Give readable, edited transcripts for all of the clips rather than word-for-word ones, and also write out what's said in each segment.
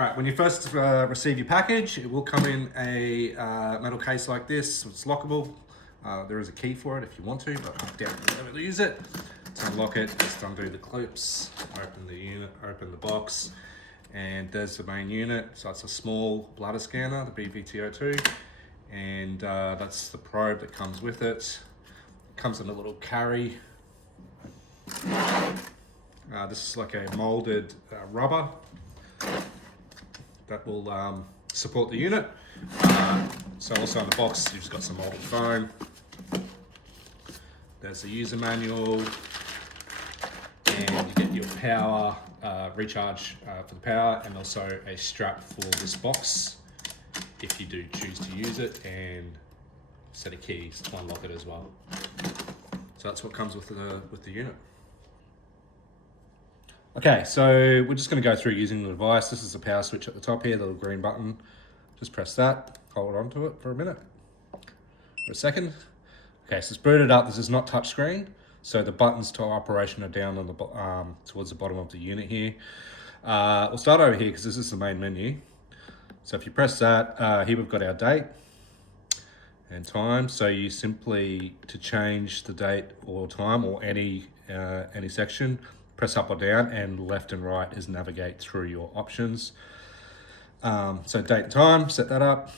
All right, when you first receive your package, it will come in a metal case like this. It's lockable. There is a key for it if you want to, but I doubt you'll ever use it. To unlock it, just undo the clips, open the unit, open the box, and there's the main unit. So it's a small bladder scanner, the BVT02, and that's the probe that comes with it. It comes in a little carry. This is like a molded rubber that will support the unit. So also in the box, you've just got some molded foam. There's the user manual, and you get your power, recharge for the power, and also a strap for this box if you do choose to use it, and a set of keys to unlock it as well. So that's what comes with the unit. Okay, so we're just going to go through using the device. This is the power switch at the top here, the little green button. Just press that, hold on to it for a minute, for a second. Okay, so it's booted up. This is not touch screen, so the buttons to operation are down on the towards the bottom of the unit here. We'll start over here because this is the main menu. So if you press that, here we've got our date and time. So you simply, to change the date or time or any section, press up or down, and left and right is navigate through your options. So date and time, set that up.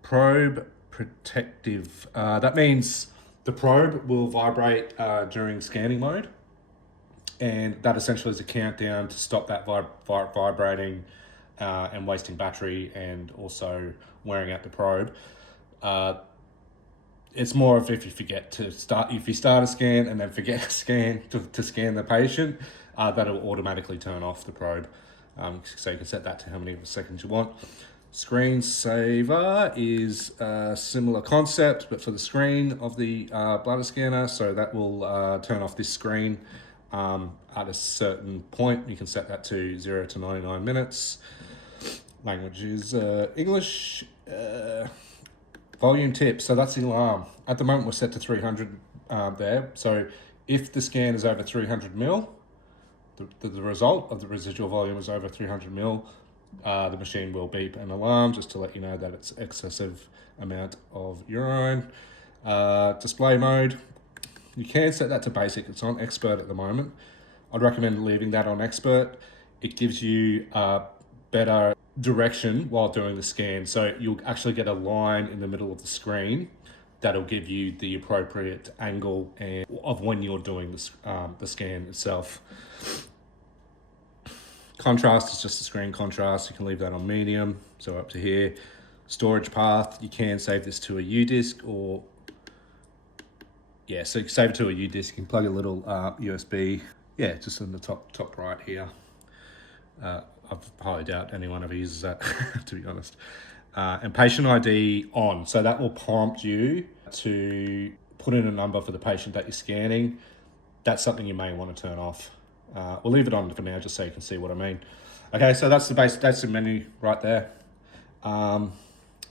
Probe protective. That means the probe will vibrate during scanning mode, and that essentially is a countdown to stop that vibrating and wasting battery, and also wearing out the probe. It's more of if you start a scan and then forget to scan the patient, that'll automatically turn off the probe. So you can set that to how many seconds you want. Screensaver is a similar concept, but for the screen of the bladder scanner. So that will turn off this screen at a certain point. You can set that to 0 to 99 minutes. Language is English. Volume tip, so that's the alarm. At the moment we're set to 300 there. So if the scan is over 300 mil, the result of the residual volume is over 300 mil, the machine will beep an alarm just to let you know that it's excessive amount of urine. Display mode, you can set that to basic. It's on expert at the moment. I'd recommend leaving that on expert. It gives you better direction while doing the scan. So you'll actually get a line in the middle of the screen that'll give you the appropriate angle and of when you're doing the scan itself. Contrast is just the screen contrast. You can leave that on medium, so up to here. Storage path, you can save this to a U-disk, or so you save it to a U-disk. You can plug a little USB, just in the top right here. I highly doubt anyone ever uses that, to be honest. And patient ID on, so that will prompt you to put in a number for the patient that you're scanning. That's something you may want to turn off. We'll leave it on for now, just so you can see what I mean. Okay, so that's the menu right there. So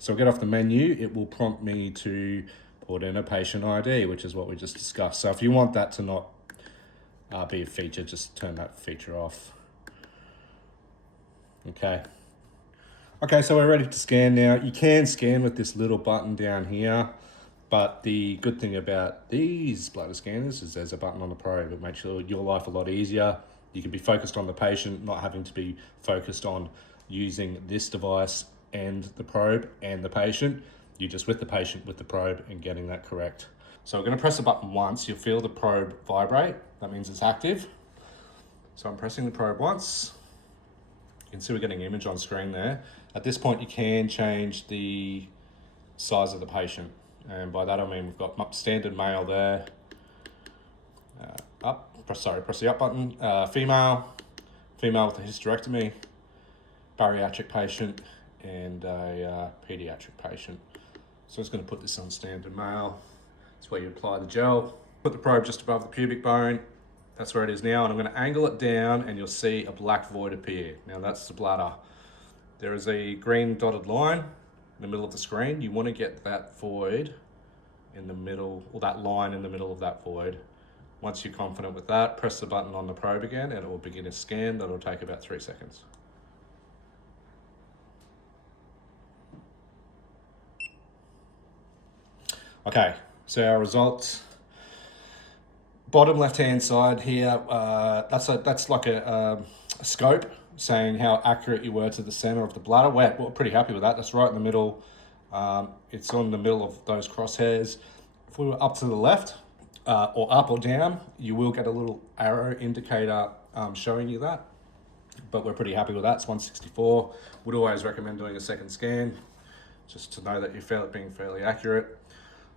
we'll get off the menu. It will prompt me to put in a patient ID, which is what we just discussed. So if you want that to not be a feature, just turn that feature off. Okay, so we're ready to scan now. You can scan with this little button down here, but the good thing about these bladder scanners is there's a button on the probe. It makes your life a lot easier. You can be focused on the patient, not having to be focused on using this device and the probe and the patient. You're just with the patient, with the probe, and getting that correct. So we're gonna press the button once. You'll feel the probe vibrate. That means it's active. So I'm pressing the probe once. You can see we're getting an image on screen there. At this point, you can change the size of the patient. And by that, I mean we've got standard male there. Press the up button. Female with a hysterectomy, bariatric patient, and a pediatric patient. So I'm just gonna put this on standard male. That's where you apply the gel. Put the probe just above the pubic bone. That's where it is now, and I'm going to angle it down, and you'll see a black void appear. Now that's the bladder. There is a green dotted line in the middle of the screen. You want to get that void in the middle, or that line in the middle of that void. Once you're confident with that, press the button on the probe again, and it will begin a scan. That'll take about 3 seconds. Okay, so our results. Bottom left-hand side here, that's like a scope saying how accurate you were to the center of the bladder. We're pretty happy with that. That's right in the middle. It's on the middle of those crosshairs. If we were up to the left, or up or down, you will get a little arrow indicator showing you that. But we're pretty happy with that. It's 164. Would always recommend doing a second scan just to know that you're being fairly accurate.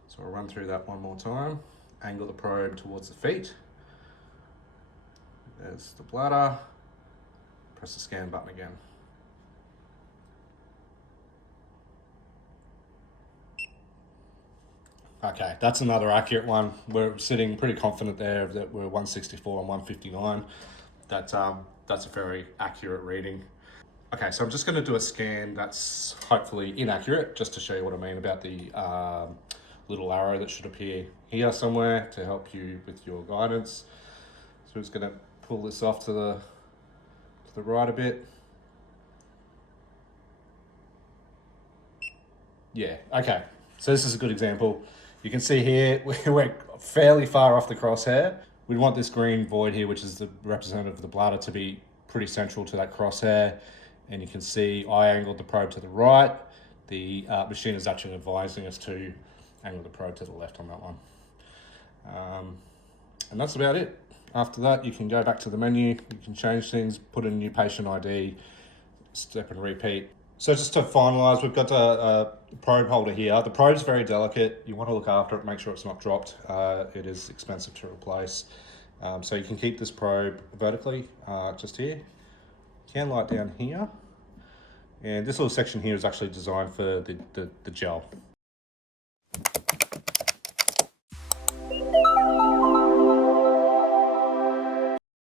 So I'll run through that one more time. Angle the probe towards the feet. There's the bladder. Press the scan button again. Okay, that's another accurate one. We're sitting pretty confident there that we're 164 and 159. That's a very accurate reading. Okay, so I'm just going to do a scan that's hopefully inaccurate, just to show you what I mean about the little arrow that should appear here somewhere to help you with your guidance. So I'm just going to pull this off to the right a bit. Yeah, okay. So this is a good example. You can see here, we're fairly far off the crosshair. We want this green void here, which is the representative of the bladder, to be pretty central to that crosshair. And you can see I angled the probe to the right. The machine is actually advising us to angle the probe to the left on that one. And that's about it. After that, you can go back to the menu, you can change things, put in a new patient ID, step and repeat. So just to finalise, we've got a probe holder here. The probe's very delicate. You want to look after it, make sure it's not dropped. It is expensive to replace. So you can keep this probe vertically, just here. You can light down here. And this little section here is actually designed for the gel.